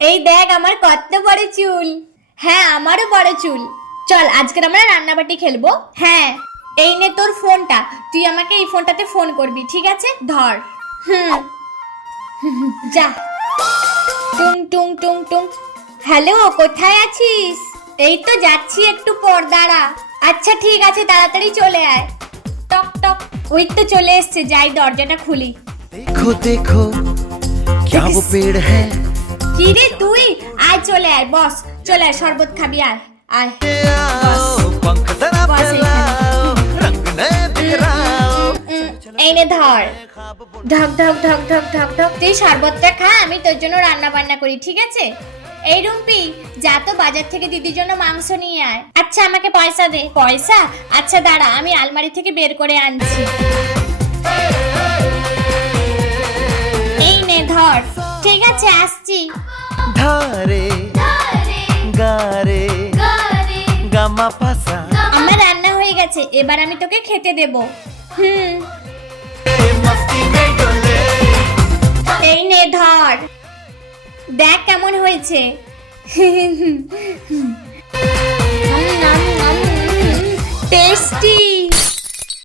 এই দেখ আমার কত বড় চুল। হ্যাঁ আমারও বড় চুল। চল আজকে আমরা রান্নাবাটি খেলবো। হ্যাঁ এই নে তোর ফোনটা, তুই আমাকে এই ফোনটাতে ফোন করবি, ঠিক আছে? ধর। হুম যা। টুং টুং টুং টুং। হ্যালো, কোথায় আছিস? এই তো যাচ্ছি, একটু পর দাঁড়া। আচ্ছা ঠিক আছে, তাড়াতাড়ি চলে আয়। টক টক। ওই তো চলে এসছে, যাই দরজাটা খুলি। देखो देखो क्या वो पेड़ है। কি রে তুই? আয় চলে আয়, বস। চলে আয়, শরবত খাবি, আয় আয়। आओ, पंख जरा बस फैलाओ, रंग ने बिखराओ। এই নে ধর। ঢক ঢক ঢক ঢক ঢক ঢক। তুই শরবতটা খা, আমি তোর জন্য রান্না বান্না করি, ঠিক আছে? এই রুম্পি, যা তো বাজার থেকে দিদির জন্য মাংস নিয়ে আয়। আচ্ছা আমাকে পয়সা দে। পয়সা? আচ্ছা দাঁড়া, আমি আলমারি থেকে বের করে আনছি। এই নে ধর। ঠিক আছে, আসছি। धारे गारे गामा पासा আমার রান্না হয়ে গেছে, এবার আমি তোকে খেতে দেব। मस्ती में डोले। এই নে ধর, দেখ কেমন হয়েছে। টেস্টি।